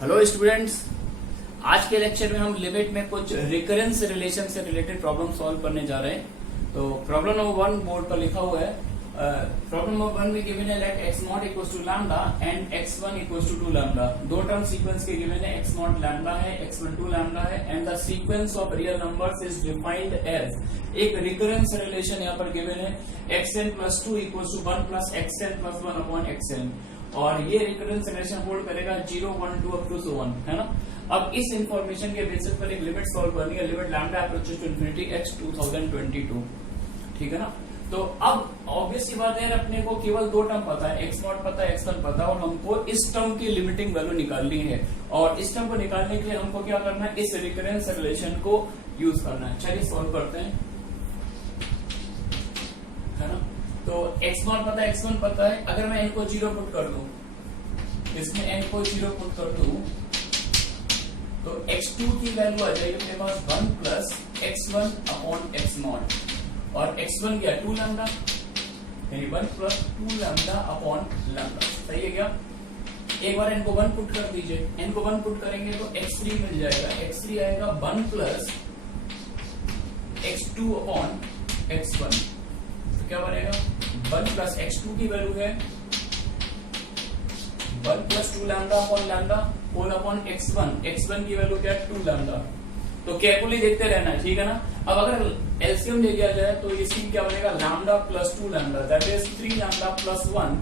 Hello students, आज के lecture में हम लिमिट में कुछ रिकरेंस रिलेशन से रिलेटेड प्रॉब्लम सॉल्व करने जा रहे हैं। तो प्रॉब्लम नंबर 1 बोर्ड पर लिखा हुआ है। प्रॉब्लम नंबर 1 में गिवन है let x not equals to lambda and x1 equals to 2 lambda. दो टर्म सीक्वेंस के गिवन है, x नॉट लैम्डा है, x1 2 लैम्डा है and the sequence of real numbers is defined as. एक recurrence relation यहाँ पर given है xn plus 2 equals to 1 plus xn plus 1 upon xn, और ये रिकरेंस रिलेशन होल्ड करेगा 0 1 2 अप टू 1, है ना। अब इस इंफॉर्मेशन के बेसिस पर एक लिमिट सॉल्व करनी है, limit lambda approaches to infinity x 2022, ठीक है ना। तो अब ऑब्वियस सी बात है, अपने को केवल दो टर्म पता है, x नॉट पता है, x1 पता है, और हमको इस टर्म की लिमिटिंग वैल्यू निकालनी है। और इस टर्म को निकालने के लिए हमको क्या करना है, इस रिकरेंस रिलेशन को यूज करना है। चलिए सॉल्व करते हैं, है ना। तो x नॉट पता है, x1 पता है। अगर मैं n को 0 पुट कर दूं, इसमें n को 0 पुट कर दूं तो x2 की वैल्यू आ जाएगी मेरे पास 1 plus x1 upon x not, और x1 क्या 2 लैम्डा, यानी 1 प्लस 2 लैम्डा अपॉन लैम्डा। सही है क्या। एक बार n को 1 पुट कर दीजिए, n को 1 पुट करेंगे तो x3 मिल जाएगा, x3 आएगा 1 प्लस x2 अपॉन x1। तो क्या बनेगा 1 प्लस x2 की वैल्यू है 1 plus 2 lambda upon lambda whole upon x1, x1 की वैल्यू क्या है 2 लैम्डा। तो केयरफुली देखते रहना है, ठीक है ना। अब अगर एलसीएम ले लिया जाए तो इसकी क्या बनेगा lambda plus 2 lambda, that is 3 lambda plus 1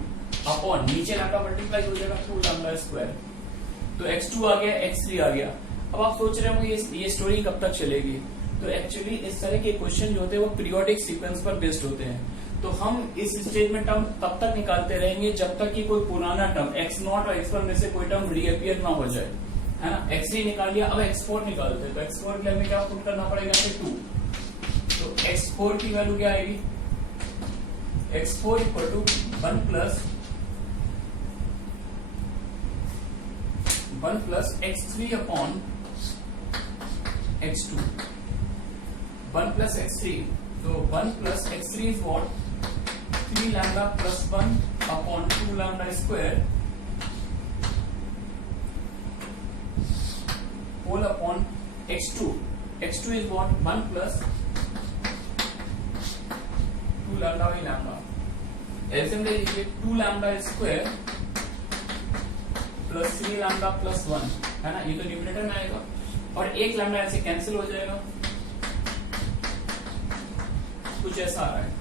upon नीचे लैम्डा मल्टीप्लाई हो जाएगा 2 लैम्डा स्क्वायर। तो x2 आ गया, x3 आ गया। अब आप सोच रहे होंगे ये स्टोरी कब तक चलेगी। तो एक्चुअली इस तरह के क्वेश्चन जो होते हैं वो पीरियोडिक सीक्वेंस पर बेस्ड होते हैं। तो हम इस स्टेज में टर्म तब तक निकालते रहेंगे जब तक कि कोई पुराना टर्म x नॉट और x1 में से कोई टर्म रीअपियर ना हो जाए, है ना। x3 निकाल लिया, अब x4 निकालते हैं। तो x4 के लिए हमें क्या पुट करना पड़ेगा, 2। तो x4 की वैल्यू क्या आएगी, x4 equal to 1 plus x3 upon x2, 1 plus x3। तो 1 plus x3 is what 3 lambda plus 1 upon 2 lambda square whole upon x2। x2 is what 1 plus 2 lambda by lambda. LCM ले लीजिए, 2 lambda square plus 3 lambda plus 1, है ना। ये तो numerator में आएगा और 1 लैम्डा ऐसे कैंसिल हो जाएगा, कुछ ऐसा आ रहा है।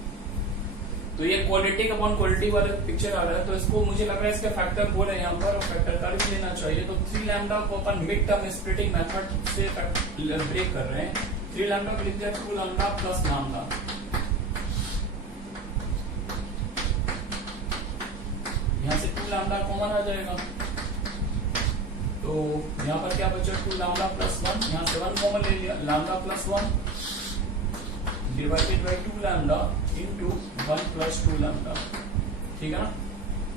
तो ये क्वालिटी अपॉन क्वालिटी वाला पिक्चर आ रहा है। तो इसको मुझे लग रहा है इसका फैक्टर 4 है यहाँ पर, और फैक्टर कर भी लेना चाहिए। तो 3 लैम्डा को अपन मिड टर्म स्प्लिटिंग मेथड से ब्रेक कर रहे हैं। 3 लैम्डा को लिख दिया 2 लैम्डा प्लस लैम्डा, यहाँ से 2 लैम्डा कॉमन आ जाएगा। तो यहाँ पर क्या बचा 2 लैम्डा प्लस 1, यहाँ से 1 कॉमन ले लिया, lambda plus 1 divided by 2 lambda into 1 plus 2 lambda, ठीक है ना।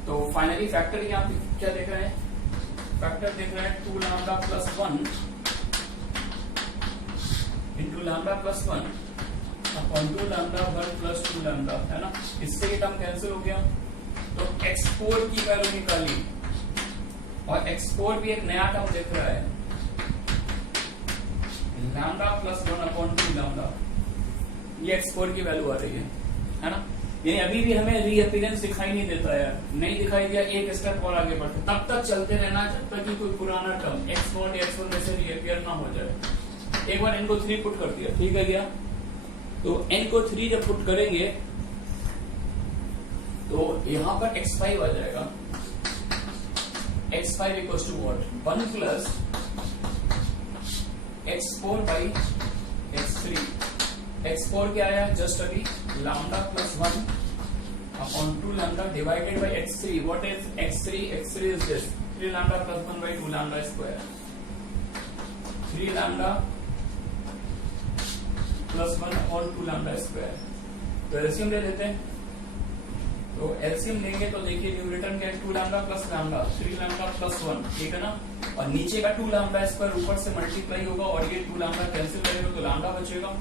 तो फाइनली फैक्टर यहाँ पे क्या देख रहे हैं, फैक्टर देख रहे हैं 2 lambda plus 1 into lambda plus 1 upon 2 lambda 1 plus 2 lambda, है ना। इससे ये टर्म कैंसिल हो गया। तो x4 की वैल्यू निकाली, और x4 भी एक नया टर्म देख रहा है लैम्डा प्लस 1 अपॉन 2 लैम्डा। ये x4 की वैल्यू आ रही है ना। यानी अभी भी हमें रीअपीयरेंस दिखाई नहीं देता है, नहीं दिखाई दिया, एक स्टेप और आगे बढ़ते, तब तक चलते रहना जब तक कि कोई पुराना टर्म x नॉट x1 में से रीअपीयर ना हो जाए। एक बार n को 3 पुट कर दिया, ठीक है क्या। तो n को 3 जब पुट करेंगे तो यहां पर x5 आ जाएगा। x5 equals to what 1 plus x4 by x3। x4 क्या आया जस्ट अभी lambda plus 1 upon 2 lambda divided by x3। What is x3? x3 is this 3 lambda plus 1 by 2 lambda square, 3 lambda plus 1 upon 2 lambda square. तो LCM ले लेते हैं। तो LCM लेंगे तो देखिए न्यूमरेटर क्या है 2 lambda plus lambda, 3 lambda plus 1, ठीक है ना। और नीचे का 2 लैम्डा स्क्वायर ऊपर से मल्टीप्लाई होगा, और ये 2 लैम्डा कैंसिल करेगा तो लैम्डा बचेगा,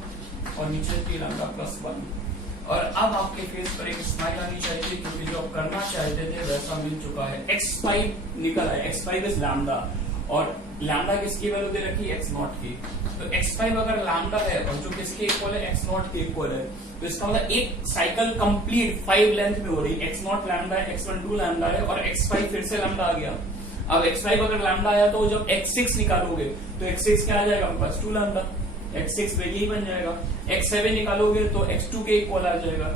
और नीचे 3 लैम्डा प्लस 1। और अब आपके फेस पर एक स्माइल आनी चाहिए क्योंकि जो आप करना चाहते थे वैसा मिल चुका है। x5 निकल आया, x5 इज लैम्डा और लैम्डा किसकी वैल्यू दे रखी है, x नॉट की। तो x5 अगर लैम्डा है और जो किसके इक्वल है, x नॉट के इक्वल है, तो इसका मतलब एक साइकिल कंप्लीट 5 लेंथ में हो रही है। x नॉट लैम्डा है, x12 लैम्डा है और x5 फिर से लैम्डा आ गया। अब x5 अगर लैम्डा आया तो जब x6 निकालोगे तो x6 क्या आ जाएगा, आपके पास 2 लैम्डा, x6 में यही बन जाएगा। x7 निकालोगे तो x2 के इक्वल आ जाएगा,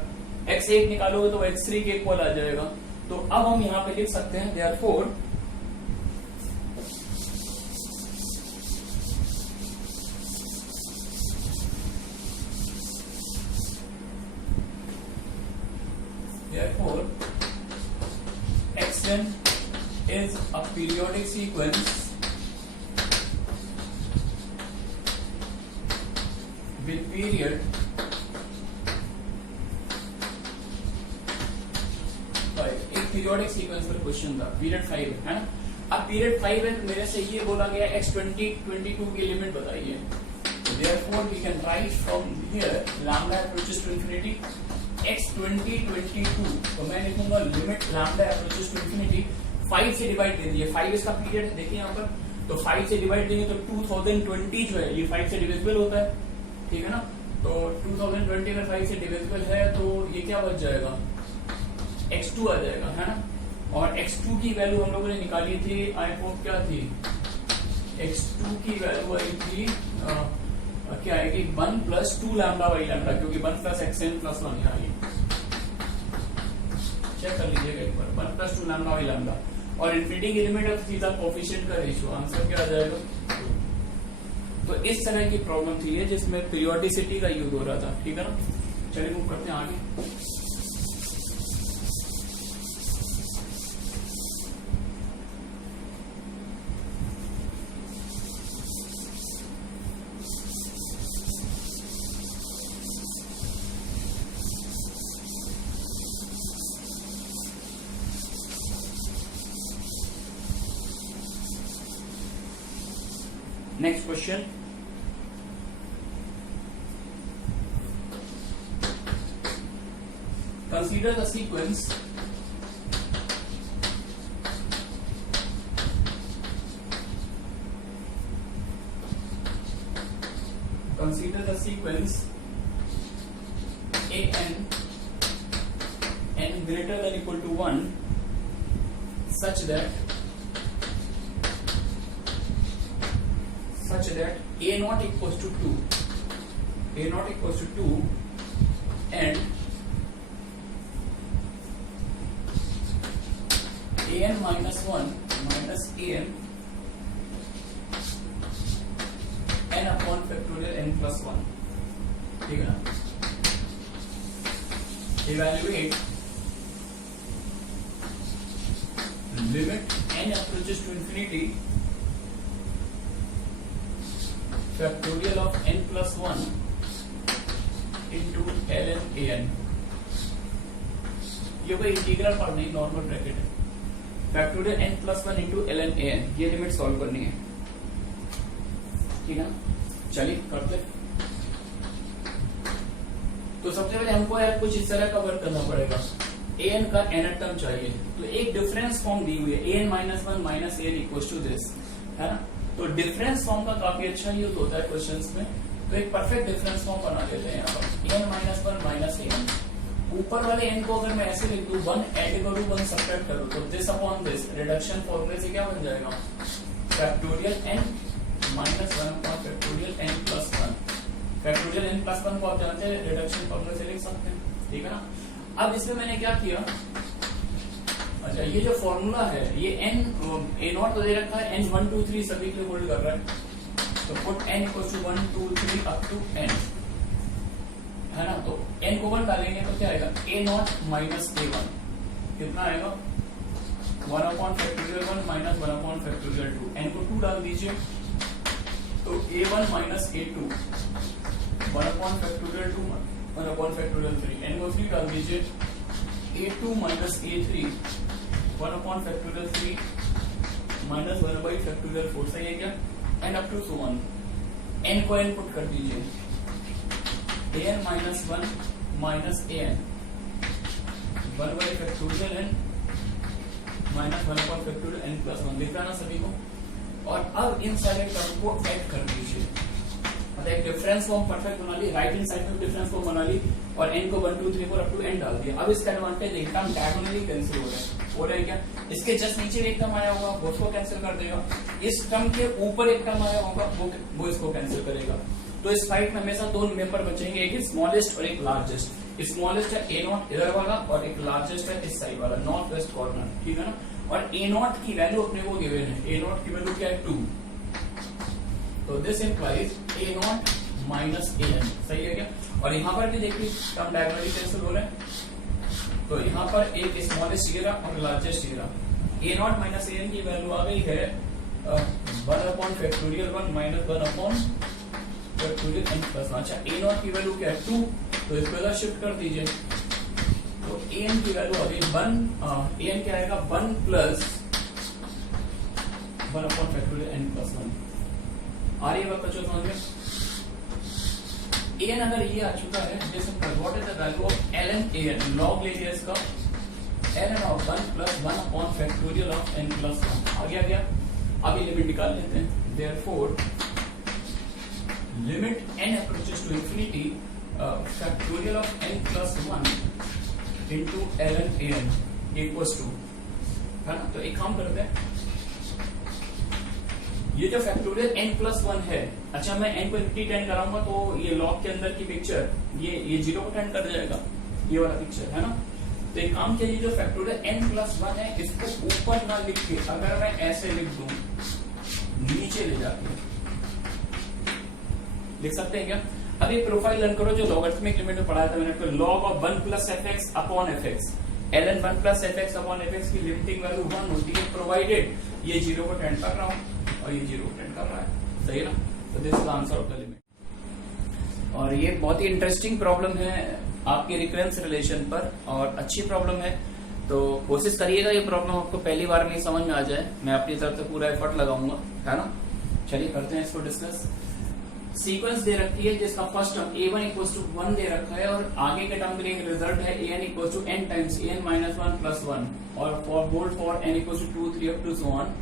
x8 निकालोगे तो x3 के इक्वल आ जाएगा। तो अब हम यहाँ पे लिख सकते हैं therefore Xn is a periodic sequence with period 5। एक पीरियोडिक सीक्वेंस पर क्वेश्चन था, पीरियड 5 है ना। अब पीरियड 5 है तो मेरे से ये बोला गया x20 22 की लिमिट बताइए। Therefore we can write from here lambda approaches to infinity x20 22। तो मैं लिखूंगा limit lambda approaches to infinity 5 से डिवाइड दे दिए, 5 इसका पीरियड है, देखिए यहाँ पर। तो 5 से डिवाइड देंगे तो 2020 जो है ये 5 से डिविजिबल होता है, ठीक है ना। तो 2020 अगर 5 से डिविजिबल है तो ये क्या बच जाएगा, x2 आ जाएगा, है ना। और x2 की वैल्यू हम लोगों ने निकाली थी, आई होप क्या थी, x2 की वैल्यू आई थी क्या आएगी 1 प्लस 2 लैम्डा बाई लैम्डा, क्योंकि 1 प्लस xn प्लस 1 यहाँ आएगी, चेक कर लीजिएगा एक बार, 1 प्लस 2 लैम्डा बाई लैम्डा। और इन्फिनिटी की लिमिट ऑफ सीधा कोफिशिएंट का रेशियो, आंसर क्या आ जाएगा। तो इस तरह की प्रॉब्लम थी ये जिसमें पीरियोडिसिटी का यूज हो रहा था, ठीक है ना। चलिए मूव करते हैं आगे। Next question. Consider the sequence n greater than equal to 1 such that a naught equals to 2 and an minus 1 minus an n upon factorial n plus 1, ठीक है ना। Evaluate limit n approaches to infinity factorial of n plus 1 into ln an। ये कोई integral part नहीं, normal bracket है। Factorial n plus 1 into ln an, ये limit solve करनी है, ठीक है ना। चलिए करते। तो सबसे पहले हमको यार कुछ इस तरह का वर्क करना पड़ेगा। an का nth टर्म चाहिए, तो एक डिफरेंस फॉर्म दी हुई है an minus 1 minus an equal to this, है ना। तो डिफरेंस फॉर्म का काफी अच्छा यूज होता है क्वेश्चंस में। तो एक परफेक्ट डिफरेंस फॉर्म बना लेते हैं यहाँ पर, n माइनस 1 माइनस an। ऊपर वाले n को अगर मैं ऐसे लिख दूं 1 ऐड करूं 1 सब्ट्रैक्ट करूं तो दिस अपॉन दिस रिडक्शन फॉर्मूले से क्या बन जाएगा, factorial n minus 1 upon factorial n plus 1। Factorial n plus 1 को आप जानते हैं रिडक्शन फॉर्मूले से लिख सकते हैं, ठीक है ना। अब इसमें मैंने क्या किया, अच्छा ये जो फॉर्मूला है ये n a नॉट तो दे रखा है, n 1 2 3 सभी के लिए होल्ड कर रहा है। तो put n equals to 1 2 3 up to n, है ना। तो n को 1 डालेंगे तो क्या आएगा, a नॉट माइनस a1 कितना आएगा 1 upon factorial 1 minus 1 upon factorial 2। n को 2 डाल दीजिए तो a1 minus a2 1 upon factorial 2 1 upon factorial 3। n को 3 डाल दीजिए a2 minus a3 1 upon factorial 3 minus 1 by factorial 4। सही है क्या, and up to so on. n को n पुट कर दीजिए, an minus 1 minus an 1 by factorial n minus 1 upon factorial n plus 1। दिख रहा है ना सभी को। और अब इन सारे टर्म को ऐड कर दीजिए, मतलब एक डिफरेंस फॉर्म परफेक्ट बना ली, राइट हैंड साइड में डिफरेंस फॉर्म बना ली और n को 1 2 3 4 अप टू n डाल दिया। अब इसका एडवांटेज एक टर्म डायगोनली कैंसिल हो रहा है क्या, इसके जस्ट नीचे एक टर्म आया होगा वो उसको कैंसिल कर देगा, इस टर्म के ऊपर एक टर्म आया होगा वो इसको कैंसिल करेगा। तो इस फाइट में हमेशा दो मेंबर बचेंगे, एक स्मॉलेस्ट और एक लार्जेस्ट। स्मॉलेस्ट है A0 इधर वाला और एक लार्जेस्ट है इस साइड वाला नॉर्थ वेस्ट कॉर्नर, ठीक है ना। और A0 की वैल्यू अपने को गिवन है, A0 की वैल्यू क्या है 2, तो this implies A0 minus AN, सही है क्या। और यहाँ पर भी देखिए टर्म डायगोनली कैंसिल हो रहा है, तो यहाँ पर एक स्मॉलेस्ट गिरा और लार्जेस्ट गिरा। A0 माइनस AN की वैल्यू आ गई है 1 upon factorial 1 minus 1 upon factorial n plus 1। अच्छा A0 की वैल्यू क्या है 2, तो इसको इधर शिफ्ट कर दीजिए, तो AN की वैल्यू आ गई 1, AN क्या आएगा 1 plus 1 upon factorial n plus 1। आ रही है बात बच्चों समझ में। AN अगर ये आ चुका है, जैसे what is the value of ln AN, log ले लिया इसका ln of 1 plus 1 upon factorial of n plus 1 आ गया। अभी लिमिट निकाल लेते हैं, therefore limit n approaches to infinity factorial of n plus 1 into ln AN equals to, है ना। तो एक काम करते हैं, ये जो फैक्टोरियल n प्लस 1 है, अच्छा मैं n को इंफिनिटी टेंड कराऊंगा तो ये लॉग के अंदर की पिक्चर ये 0 को टेंड कर जाएगा, ये वाला पिक्चर है ना। तो एक काम कीजिए, जो फैक्टोरियल n प्लस 1 है इसको ऊपर ना लिख के अगर मैं ऐसे लिख दूं, नीचे ले जाके लिख सकते हैं क्या। अब ये प्रोफाइल लर्न करो जो लॉगरिथमिक लिमिट में पढ़ाया था मैंने आपको, log of 1 plus fx upon fx, ln 1 plus fx upon fx की लिमिटिंग वैल्यू 1 होती है प्रोवाइडेड ये 0 को टेंड कर रहा हूं और ये 0 को टेंड कर रहा है, सही है ना। तो this is the answer of the limit. और ये बहुत ही इंटरेस्टिंग प्रॉब्लम है आपके रिकरेंस रिलेशन पर और अच्छी प्रॉब्लम है, तो कोशिश करिएगा ये प्रॉब्लम आपको पहली बार में समझ में आ जाए। मैं अपनी तरफ से पूरा एफर्ट लगाऊंगा, है ना। चलिए करते हैं इसको डिस्कस। सीक्वेंस दे रखी है जिसका first term a1 equal to 1 दे रखा है और आगे के टर्म के लिए रिजल्ट है an equal to n times an minus 1 plus 1 और for bold for n equal to 2 3 up to so on.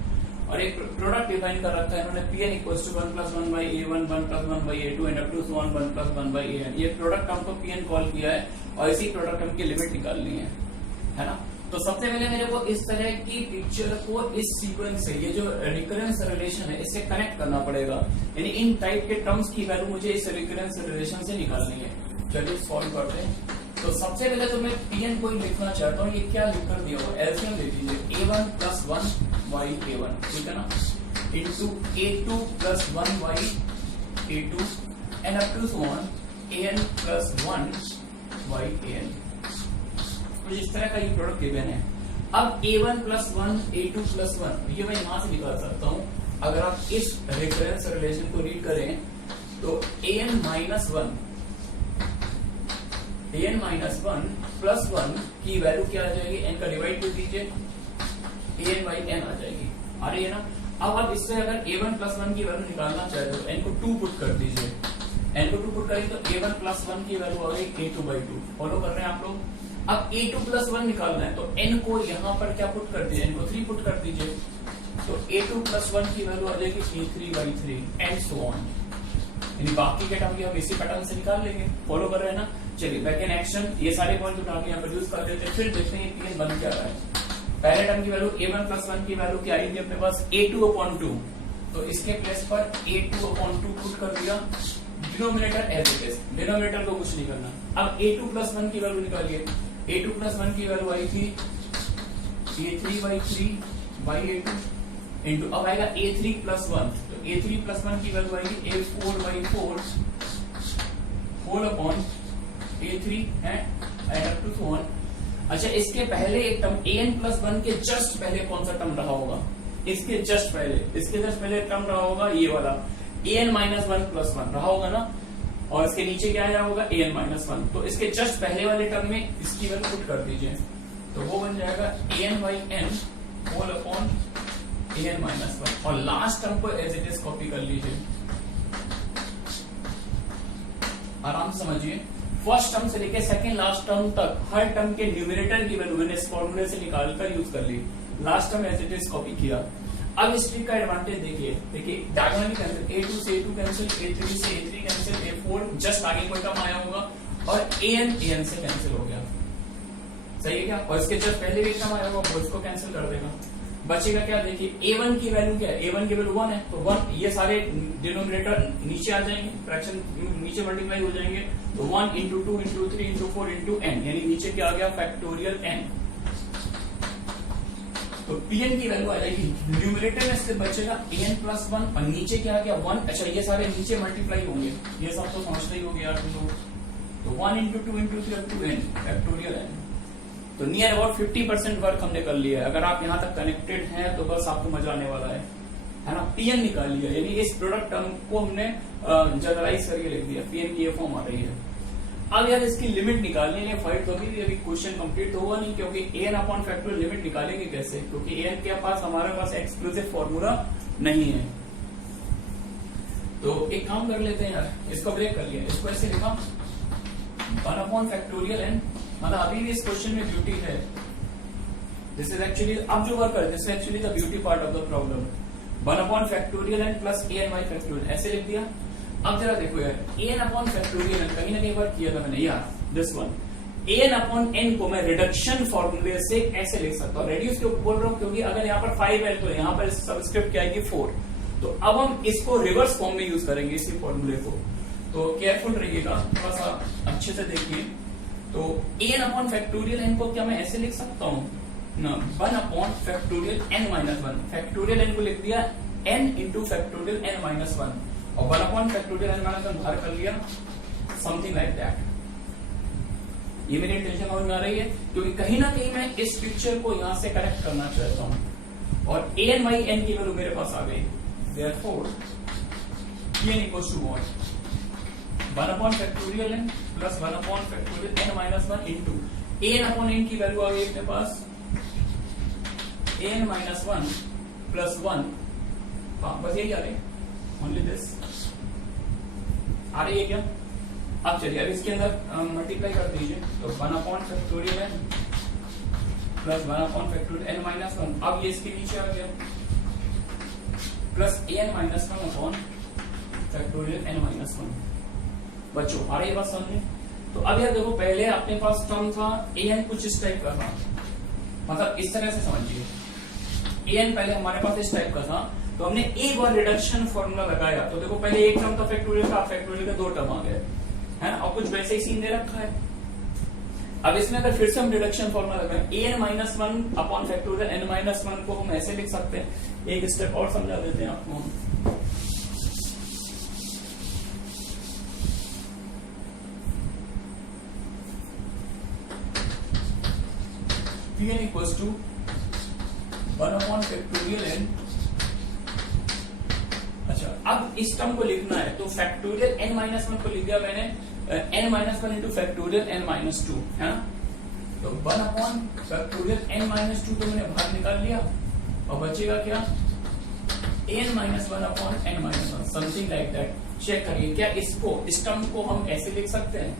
और एक प्रोडक्ट डिफाइन कर रखा है इन्होंने pn equal to 1 plus 1 by a1 1 plus 1 by a2 and up to so on 1 plus 1 by an। ये product term को pn call किया है और इसी प्रोडक्ट टर्म की लिमिट निकालनी है ना। तो सबसे पहले मेरे को इस तरह की पिक्चर को इस सीक्वेंस से, ये जो रिकरेंस रिलेशन है इससे कनेक्ट करना पड़ेगा, यानी इन टाइप के टर्म्स की वैल्यू मुझे इस रिकरेंस रिलेशन से निकालनी है। चलिए सॉल्व करते हैं। तो सबसे पहले तो मैं pn को ही लिखना चाहता हूँ, ये क्या लिख कर दिया हुआ एलसीएम ले लीजिए a1 प्लस 1 बाई a1, ठीक है ना, into a2 plus 1 by a2 and up to so on an plus 1 by an। इस तरह का ये प्रोडक्ट गिवन है। अब a1 प्लस 1 a2 प्लस 1 ये मैं यहां से निकाल सकता हूं। अगर आप इस रिकरेंस रिलेशन को रीड करें तो an माइनस 1 प्लस 1 की वैल्यू क्या आ जाएगी, n का डिवाइड कर दीजिए, an बाई n आ जाएगी, आ रही है ना। अब आप इससे अगर a1 प्लस 1 की वैल्यू निकालना चाहते हो n को 2 पुट कर दीजिए, n को 2 पुट करेंगे तो a1 प्लस 1 की वैल्यू आ गई a2 बाई 2। फॉलो कर रहे हैं आप लोग। अब a2 प्लस 1 निकालना है तो n को यहाँ पर क्या पुट कर दीजिए, n को 3 पुट कर दीजिए, तो a2 प्लस 1 की वैल्यू आ जाएगी a3 by 3 and so on. यानी बाकी के टर्म की हम इसी पैटर्न से निकाल लेंगे। फॉलो कर रहे हैं ना। चलिए बैक इन एक्शन, ये सारे पॉइंट उठा के यहाँ पर यूज कर देते हैं, फिर देखते हैं pn बन क्या रहा है। पहले टर्म की वैल्यू a1 प्लस 1 की वैल्यू क्या आएगी अपने पास a2 अपॉन 2, तो इसके प्लेस पर a2 अपॉन 2 पुट कर दिया, denominator as it is, denominator को कुछ नहीं करना। अब a2 प्लस 1 की वैल्यू निकालिए, a2 प्लस 1 की वैल्यू आई थी a3 by 3 by a2 into, अब आएगा a3 प्लस 1, तो a3 प्लस 1 की वैल्यू आएगी a4 by 4 whole upon a3 and up to so on. अच्छा इसके पहले एक टर्म an प्लस 1 के जस्ट पहले कौन सा टर्म रहा होगा, इसके जस्ट पहले टर्म रहा होगा ये वाला an माइनस 1 प्लस 1 रहा होगा ना, और इसके नीचे क्या आया होगा an माइनस 1, तो इसके जस्ट पहले वाले टर्म में इसकी वैल्यू पुट कर दीजिए, तो वो बन जाएगा an by n whole upon an minus 1 और लास्ट टर्म को एज इट इज कॉपी कर लीजिए। आराम से समझिए, फर्स्ट टर्म से लेके सेकंड लास्ट टर्म तक हर टर्म के न्यूमरेटर की वैल्यू मैंने इस फॉर्मूले से निकाल कर यूज कर ली, last term as it is copy किया। अब इस ट्रिक का एडवांटेज देखिए डायगोनली कैंसिल, a2 से a2 कैंसिल, a3 से a3 कैंसिल, a4 जस्ट आगे कोई टर्म आया होगा और an से कैंसिल हो गया, सही है क्या? और इसके जस्ट पहले भी एक टर्म आया होगा वो इसको कैंसिल कर देगा। बचेगा क्या? देखिए a1 की वैल्यू क्या है? a1 की वैल्यू 1 है, तो 1 ये सारे डिनोमिनेटर नीचे आ जाएंगे, फ्रैक्शन नीचे मल्टीप्लाई हो जाएंगे, तो 1 into 2 into 3 into 4 into n, यानी नीचे क्या आ गया? Factorial n। तो pn की वैल्यू आ जाएगी, न्यूमरेटर में से बचेगा an प्लस 1 और नीचे क्या आ गया? 1। अच्छा ये सारे नीचे मल्टीप्लाई होंगे, ये सब तो समझते ही हो गया तुम लोग। तो 1 into 2 into 3 to n factorial n। तो नियर अबाउट 50% वर्क हमने कर लिया है। अगर आप यहाँ तक कनेक्टेड हैं तो बस आपको मजा आने वाला है ना? pn निकाल लिया, यानी इस प्रोडक्ट टर्म को हमने जनरलाइज करके लिख दिया, pn की ये फॉर्म आ रही है। अब यार इसकी लिमिट निकालने के फाइट तो अभी क्वेश्चन कंप्लीट तो हुआ नहीं, क्योंकि an अपॉन फैक्टोरियल लिमिट निकालेंगे कैसे? क्योंकि an के पास हमारे पास एक्सक्लूसिव फॉर्मूला नहीं है। तो एक काम कर लेते हैं यार, इसको ब्रेक कर लिया, इसको ऐसे लिखा 1 अपॉन फैक्टोरियल n, मतलब अभी भी इस क्वेश्चन में ब्यूटी है। दिस इज एक्चुअली अब जो वर्क है, this is actually the beauty part of the problem. 1 upon factorial n plus an by factorial, ऐसे लिख दिया। अब जरा देखो यार, an अपॉन फैक्टोरियल n कहीं ना कहीं वर्क किया था मैंने यार, this one an upon n को मैं रिडक्शन फॉर्मूले से ऐसे लिख सकता हूँ। रेड्यूस क्यों बोल रहा हूँ? क्योंकि अगर यहाँ पर 5 है तो यहाँ पर सबस्क्रिप्ट क्या आएगी? 4। तो अब हम इसको रिवर्स फॉर्म में यूज करेंगे इसी फॉर्मूले को, तो केयरफुल रहिएगा, थोड़ा सा अच्छे से देखिए। तो an अपॉन फैक्टोरियल n को क्या मैं ऐसे लिख सकता हूँ ना? 1 upon factorial n minus 1, factorial n को लिख दिया n into factorial n minus 1, और 1 अपॉन फैक्टोरियल n माइनस 1 बाहर कर लिया, समथिंग लाइक दैट। ये मेरी इंटेंशन समझ में आ रही है? क्योंकि कहीं ना कहीं मैं इस पिक्चर को यहां से कनेक्ट करना चाहता हूं, और an बाई n की वैल्यू मेरे पास आ गई। Therefore n equals to what? 1 upon factorial n plus 1 upon factorial n minus 1 into an upon n की वैल्यू आ गई अपने पास n माइनस 1 प्लस 1, बस यही आ रही, ओनली दिस आ रही है क्या? अब चलिए अब इसके अंदर मल्टीप्लाई कर दीजिए, तो 1 upon factorial n plus 1 upon factorial n minus 1, अब ये इसके नीचे आ गया, plus an minus 1 upon factorial n minus 1। बच्चों आ रही है बात समझ में? तो अब यार देखो, पहले अपने पास टर्म था an कुछ इस टाइप का था, मतलब इस तरह से समझिए, an पहले हमारे पास इस टाइप का था, तो हमने एक बार रिडक्शन फॉर्मूला लगाया, तो देखो पहले एक टर्म था फैक्टोरियल का, फैक्टोरियल का 2 टर्म आ गए, है ना? और कुछ वैसे ही सीन दे रखा है। अब इसमें अगर फिर से हम रिडक्शन फॉर्मूला लगाएं, an minus 1 upon factorial n minus 1 को हम ऐसे लिख सकते हैं। एक स्टेप और समझा देते हैं आपको। n equals to 1 upon factorial n। अच्छा, अब इस टर्म को लिखना है, तो फैक्टोरियल n माइनस 1 को लिख दिया मैंने n minus 1 into factorial n minus 2, है ना? तो 1 अपॉन फैक्टोरियल n माइनस 2 को मैंने बाहर निकाल लिया, और बचेगा क्या? n minus 1 upon n minus 1, something like that. Check करिए, क्या इसको, इस टर्म को हम ऐसे लिख सकते हैं?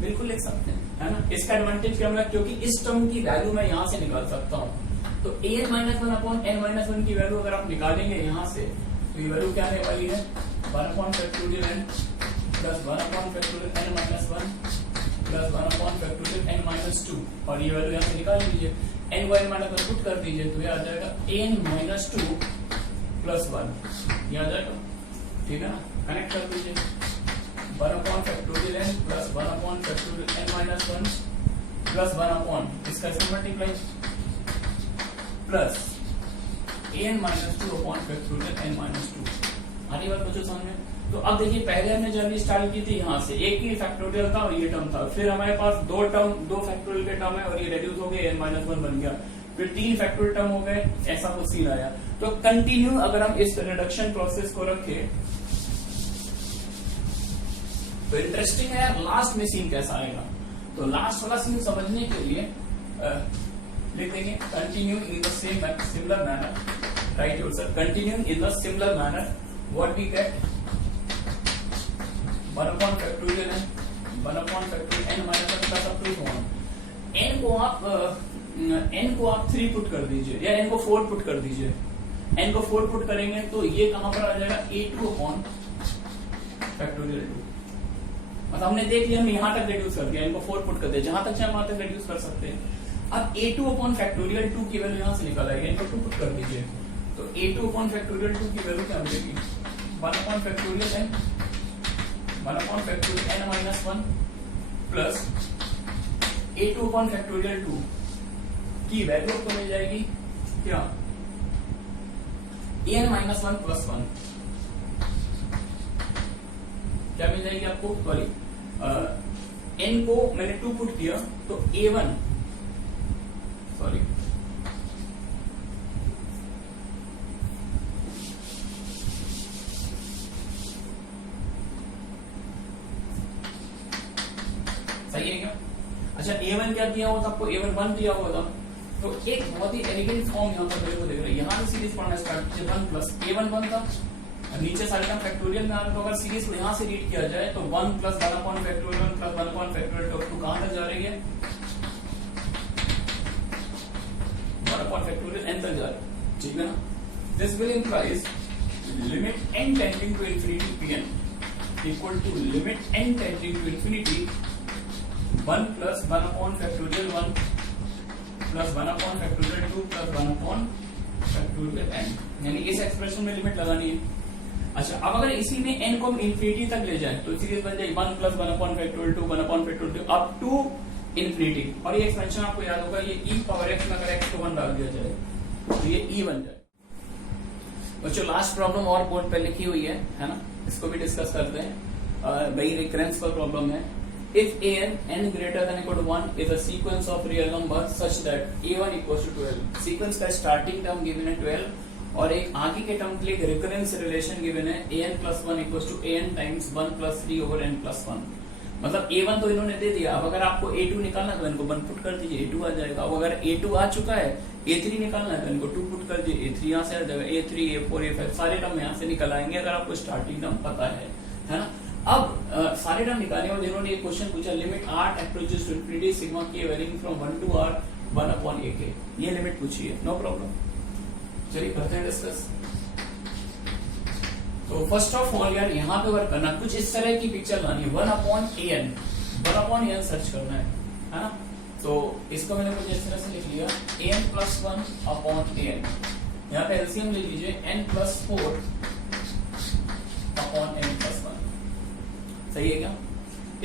बिल्कुल लिख सकते हैं, है ना? इसका एडवांटेज क्या होगा? क्योंकि इस टर्म की वैल्यू मैं यहां से निकाल सकता हूं। तो an minus 1 upon n minus 1 की वैल्यू अगर आप निकालेंगे यहां से, तो ये वैल्यू क्या आने वाली है? 1 upon factorial n plus 1 upon factorial n minus 1 plus 1 upon factorial n minus 2, और ये वैल्यू यहाँ से निकाल लीजिए, n को n माइनस 1 पुट कर दीजिए, तो ये आ जाएगा n माइनस 2 प्लस 1, ये आ जाएगा, ठीक है ना? कनेक्ट कर दीजिए, 1 upon factorial n plus 1 upon factorial n minus 1 plus 1 upon इसका ऐसे multiply plus an minus 2 upon factorial n minus 2। आधी बात बच्चों समझ में? तो अब देखिए, पहले हमने जर्नी स्टार्ट की थी यहाँ से, एक ही फैक्टोरियल था और ये टर्म था, फिर हमारे पास 2 फैक्टोरियल के टर्म है और ये रेड्यूस हो गए, n माइनस 1 बन गया, फिर 3 फैक्टोरियल टर्म हो गए, ऐसा कुछ सीन आया। तो कंटिन्यू अगर हम इस रिडक्शन प्रोसेस को रखें तो इंटरेस्टिंग है यार, लास्ट में सीन कैसा आएगा। तो लास्ट वाला सीन समझने के लिए लिख देंगे continue in the same similar manner, write yourself, continue in the similar manner, what we get 1 upon factorial n, 1 upon factorial n minus 1 plus up to 1। n को आप 3 पुट कर दीजिए या n को 4 पुट कर दीजिए, n को 4 put करेंगे तो ये कहां पर आ जाएगा a2 अपॉन फैक्टोरियल 2। मतलब हमने देख लिया, हम यहां तक रिड्यूस कर दिया, इनको 4 पुट कर दिया, जहां तक चाहे वहां तक रिड्यूस कर सकते हैं। अब a2 अपॉन फैक्टोरियल 2 की वैल्यू यहां से निकल आएगी, इनको 2 पुट कर दीजिए तो a2 अपॉन फैक्टोरियल 2 की वैल्यू क्या मिलेगी 1 upon factorial n, 1 upon factorial n minus 1 plus a2 upon factorial 2 की वैल्यू आपको मिल जाएगी क्या an माइनस 1 प्लस 1, क्या मिल जाएगी आपको, सॉरी n को मैंने 2 पुट किया तो a1, सॉरी सही है क्या। अच्छा a1 क्या दिया हुआ था आपको, a1 1 दिया हुआ था, तो एक बहुत ही एलिगेंट फॉर्म यहाँ पर मेरे को देख रहे हैं, यहाँ से सीरीज पढ़ना स्टार्ट कीजिए 1 प्लस a1 1 था, नीचे सारे टर्म फैक्टोरियल में आ रहा, तो अगर सीरीज को यहाँ से रीड किया जाए तो 1 plus 1 upon factorial 1 plus 1 upon factorial 2 कहां तक जा रही है 1 अपॉन फैक्टोरियल n तक जा रही है, ठीक है ना। This will implies limit n tending to infinity pn equal to limit n tending to infinity 1 plus 1 upon factorial 1 plus 1 upon factorial 2 plus 1 upon factorial n, यानी इस एक्सप्रेशन में लिमिट लगानी है। अच्छा अब अगर इसी में n को हम इंफिनिटी तक ले जाए तो सीरीज बन जाएगी 1 plus 1 upon factorial 2 1 upon factorial 2 up to infinity, और ये एक्सपेंशन आपको याद होगा, ये e पावर x में अगर x को 1 डाल दिया जाए तो ये e बन जाए। बच्चों लास्ट प्रॉब्लम और बोर्ड पे लिखी हुई है ना, इसको भी डिस्कस करते हैं। भाई रिकरेंस का प्रॉब्लम है। If n greater than equal to 1 is a sequence of real numbers such that a1 equals to 12, sequence का स्टार्टिंग टर्म गिवन है 12 और एक आगे के टर्म के लिए रिकरेंस रिलेशन गिवन है an plus 1 equals to an times 1 plus 3 over n plus 1। मतलब a1 तो इन्होंने दे दिया, अब अगर आपको a2 निकालना है तो इनको 1 पुट कर दीजिए, a2 आ जाएगा। अब अगर a2 आ चुका है, a3 निकालना है तो इनको 2 पुट कर दीजिए, a3 यहाँ से आ जाएगा, a3 a4 a5 सारे टर्म यहाँ से निकल आएंगे अगर आपको स्टार्टिंग टर्म पता है ना। अब सारे टर्म निकालने और जिन्होंने ये क्वेश्चन पूछा limit r approaches to infinity sigma k varying from 1 to r 1 upon a k, ये लिमिट पूछी है, नो प्रॉब्लम। चलिए करते हैं डिस्कस। तो फर्स्ट ऑफ ऑल यार यहाँ पे वर्क करना, कुछ इस तरह की पिक्चर लानी है, 1 अपॉन an सर्च करना है ना। तो इसको मैंने कुछ इस तरह से लिख लिया an प्लस 1 अपॉन an, यहाँ पे एलसीएम ले लीजिए n plus 4 upon n plus 1, सही है क्या।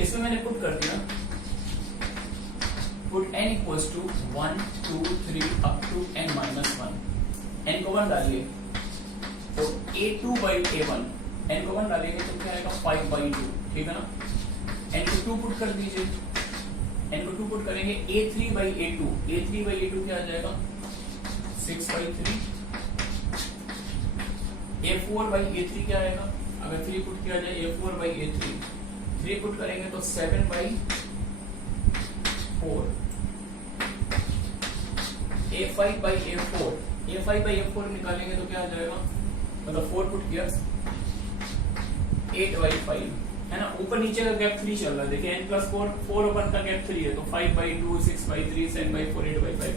इसमें मैंने पुट कर दिया, put n equals to 1 2 3 up to n minus 1, n को 1 डालिए तो a2 बाई a1, n को 1 डालेंगे तो क्या आएगा 5 बाई 2, ठीक है ना। n को 2 पुट कर दीजिए, n को 2 पुट करेंगे a3 by a2, a3 by a2 क्या आ जाएगा 6 बाई 3, a4 बाई a3 क्या आएगा, अगर 3 पुट किया जाए a4 बाई a3, 3 पुट करेंगे तो 7 by 4, a5 by a4, a5 by a4 निकालेंगे तो क्या आ जाएगा, मतलब 4 पुट किया 8 बाई 5, है ना। ऊपर नीचे का गैप 3 चल रहा है, देखिए n प्लस 4 4 ओपन का गैप 3 है तो 5 by 2 6 by 3 7 by 4 8 by 5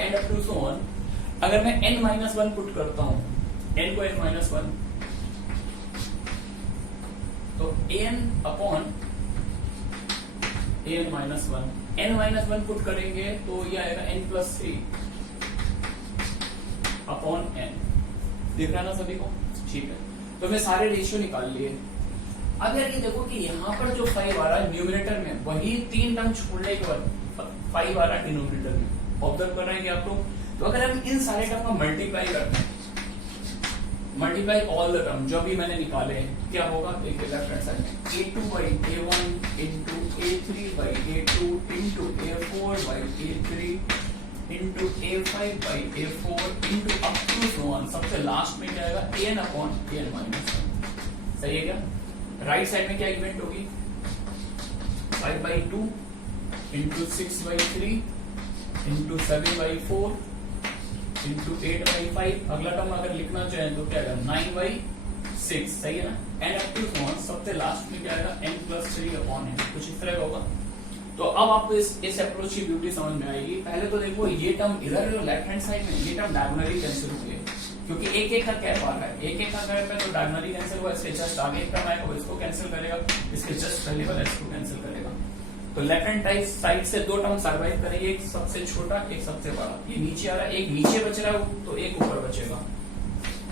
and up to so on. अगर मैं n माइनस 1 पुट करता हूं, n को n माइनस 1 तो an upon an minus 1, n minus 1 put करेंगे तो ये आएगा n प्लस 3 अपॉन n, दिख रहा ना सभी को, ठीक है। तो मैं सारे रेशियो निकाल लिए। अब यार ये देखो कि यहाँ पर जो 5 आ रहा है न्यूमरेटर में, वही 3 टर्म छोड़ने के बाद 5 आ रहा है डिनोमिनेटर में, ऑब्जर्व कर रहे हैं कि आप लोग। तो अगर हम इन सारे टर्म का मल्टीप्लाई करते हैं, मल्टीप्लाई ऑल द टर्म जो भी मैंने निकाले हैं, क्या होगा देखिए लेफ्ट हैंड साइड में a2 by a1 into a3 by a2 into a4 by a3 into a5 by a4 into up to so on, सबसे लास्ट में क्या आएगा an अपॉन an माइनस 1, सही है क्या। राइट साइड में क्या इवेंट होगी 5 by 2 into 6 by 3 into 7 by 4 into 8 by 5, अगला टर्म अगर लिखना चाहें तो क्या आएगा 9 बाई 6, सही है ना। And up to so on, सबसे लास्ट में क्या आएगा n प्लस 3 अपॉन n, कुछ इस तरह का होगा। तो अब आपको इस अप्रोच की ब्यूटी समझ में आएगी। पहले तो देखो ये टर्म इधर लेफ्ट हैंड साइड में, ये टर्म डायगोनली कैंसिल हो गए, क्योंकि एक एक का गैप आ रहा है, एक एक का गैप है तो डायगोनली कैंसिल हुआ, इसके जस्ट आगे एक टर्म आएगा वो इसको कैंसिल करेगा, इसके जस्ट पहले वाला इसको कैंसिल करेगा। तो लेफ्ट हैंड साइड से दो टर्म सर्वाइव करेंगे, एक सबसे छोटा एक सबसे बड़ा, ये नीचे आ रहा है, एक नीचे बच रहा है तो एक ऊपर बचेगा।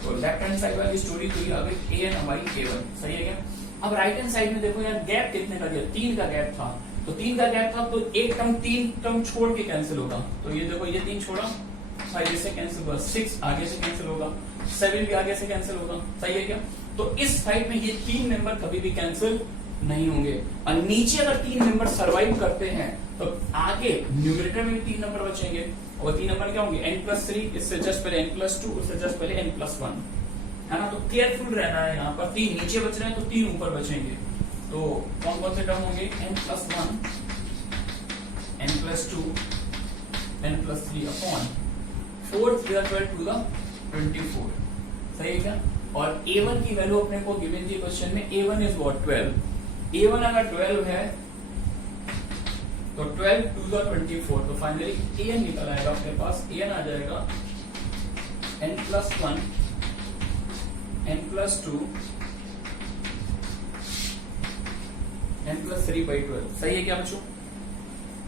तो लेफ्ट हैंड साइड वाली स्टोरी तो ये आ गई an/a1, सही है क्या। अब राइट हैंड साइड में देखो यार गैप कितने का दिया, 3 का गैप था, तो 3 का गैप था तो एक टर्म 3 टर्म छोड़ के कैंसिल होगा। तो ये देखो ये 3 छोड़ा, 5 से कैंसिल होगा, 6 आगे से कैंसिल होगा, 7 भी आगे से कैंसिल होगा, सही है क्या। तो इस साइड में ये 3 मेंबर कभी भी कैंसिल नहीं होंगे। और नीचे अगर 3 मेंबर सर्वाइव करते हैं तो आगे न्यूमरेटर में 3 नंबर बचेंगे, और 3 नंबर क्या होंगे n+3, इससे जस्ट पहले n+2, उससे जस्ट पहले n+1, है ना। तो केयरफुल रहना है, यहाँ पर 3 नीचे बच रहे हैं तो 3 ऊपर बचेंगे। तो कौन कौन से टर्म होंगे, n+1, n+2, n+3 upon 4 3 12 to the 24, सही है क्या। और a1 की वैल्यू अपने को गिवन थी क्वेश्चन में, a1 इज व्हाट 12, a1 अगर 12 है तो 12 to the 24, तो फाइनली an निकल आएगा अपने पास, an आ जाएगा n+1, n+2, n+3/12, सही है क्या बच्चों।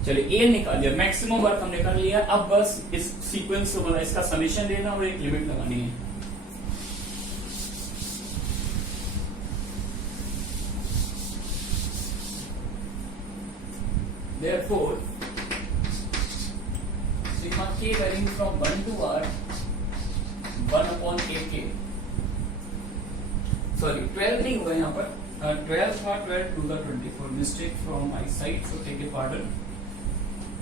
चलिए an निकाल लिया, मैक्सिमम वर्क हमने कर लिया। अब बस इस सीक्वेंस को मतलब इसका समेशन लेना और एक लिमिट लगानी है। Therefore, sigma k varying from 1 to r, 1/ak, sorry 12 नहीं हुआ यहाँ पर, 12 था, 12 to the 24, mistake from my side, so take a pardon,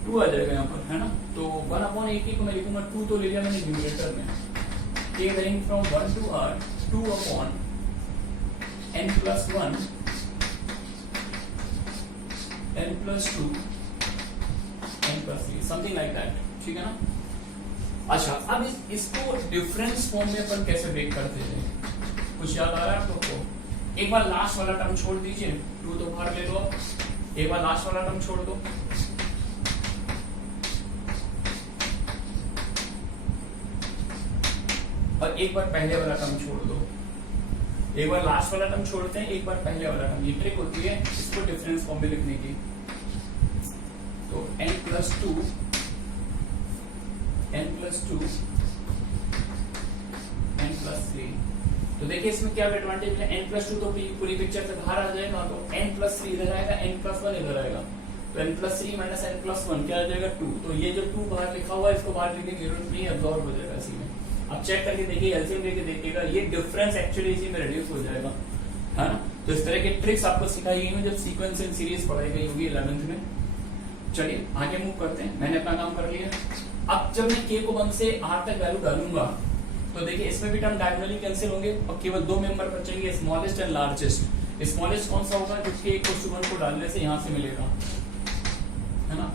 2 आ जाएगा यहाँ पर, है ना। तो 1/ak को मैं लिखूंगा 2, तो ले लिया मैंने न्यूमरेटर में, k varying from 1 to r, 2/n+1 n+2 n+3, something like that, ठीक है ना। अच्छा अब इसको डिफरेंस फॉर्म में अपन कैसे ब्रेक करते हैं, कुछ याद आ रहा है आप लोग को। एक बार लास्ट वाला टर्म छोड़ दीजिए, 2 तो बाहर ले लो, एक बार लास्ट वाला टर्म छोड़ दो, और एक बार पहले वाला टर्म छोड़ दो। एक बार लास्ट वाला टर्म छोड़ते हैं, एक बार पहले वाला टर्म, ये ट्रिक होती है इसको डिफरेंस फॉर्म में लिखने की। तो n+2 n+3, तो देखिए इसमें क्या एडवांटेज है, n+2 तो पूरी पिक्चर से बाहर आ जाएगा, तो n+3 इधर आएगा, n+1 इधर आएगा, तो n+3 माइनस n+1 क्या आ जाएगा 2। तो ये जो 2 बाहर लिखा हुआ है इसको बाहर लिखने की जरूरत नहीं, एब्जॉर्ब हो जाएगा इसी में। अब चेक करके देखिए, एलसीएम लेके देखिएगा, ये डिफरेंस एक्चुअली इसी में रिड्यूस हो जाएगा, है ना। तो इस तरह के ट्रिक्स आपको सिखाई गई है जब सीक्वेंस इन सीरीज पढ़ाई गई होगी 11th में। चलिए आगे मूव करते हैं, मैंने अपना काम कर लिया। अब जब मैं k को 1 से r तक वैल्यू डालूंगा तो देखिए इसमें भी टर्म डायगोनली कैंसिल होंगे और केवल 2 मेंबर बचेंगे, स्मॉलेस्ट एंड लार्जेस्ट। स्मॉलेस्ट कौन सा होगा, जो k = 1 को डालने से यहां से मिलेगा, है ना।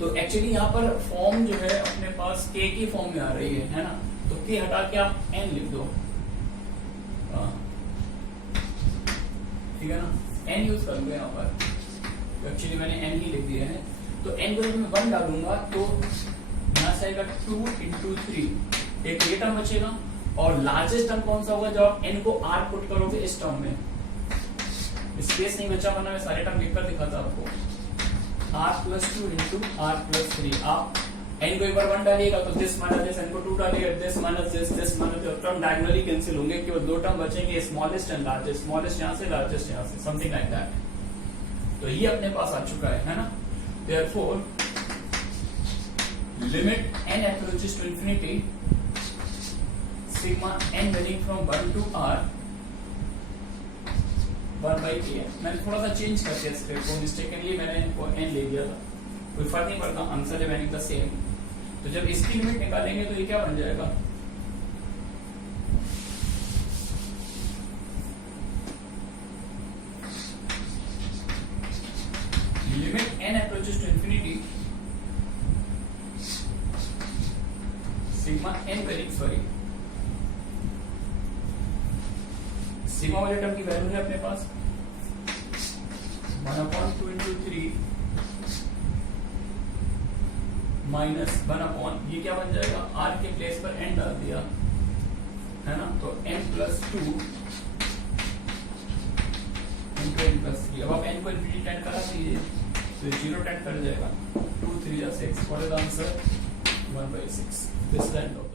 तो एक्चुअली यहाँ पर फॉर्म जो है अपने पास k की फॉर्म में आ रही है ना। तो k हटा के आप n लिख दो, ठीक है ना, n यूज करूंगा यहाँ पर, तो एक्चुअली मैंने n ही लिख दिया है। तो n को जब मैं 1 डालूंगा तो यहाँ से आएगा 2 × 3, एक ये टर्म बचेगा, और लार्जेस्ट टर्म कौन सा होगा जब आप n को r पुट करोगे इस टर्म में, स्पेस नहीं बचा वरना मैं सारे टर्म लिखकर दिखाता आपको, r+2 × r+3। आप n को एक बार 1 डालिएगा तो दिस माइनस दिस, n को 2 डालिएगा this minus this minus this, term diagonally cancel होंगे, केवल 2 टर्म बचेंगे, स्मॉलेस्ट एंड लार्जेस्ट, स्मॉलेस्ट यहाँ से लार्जेस्ट यहाँ से, समथिंग लाइक दैट। तो ये अपने पास आ चुका है ना। Therefore, limit n approaches to infinity, sigma n varying from 1 to r, 1/k। मैंने थोड़ा सा चेंज कर दिया स्टेप को, मिस्टेकनली मैंने इनको n ले लिया था, कोई फर्क नहीं पड़ता, आंसर रिमेनिंग द सेम। तो जब इसकी लिमिट निकालेंगे तो ये क्या बन जाएगा, limit n approaches to infinity, sigma n varying, sorry sigma वाले टर्म की वैल्यू है अपने पास 1/2 × 3 माइनस 1/, ये क्या बन जाएगा, r के प्लेस पर n डाल दिया, है ना, तो n plus 2 into n plus 3। अब आप n को इन्फिनिटी टेंड करा दीजिए तो 0 टेंड कर जाएगा, 2 3 जा 6, what is answer 1/6। This kind of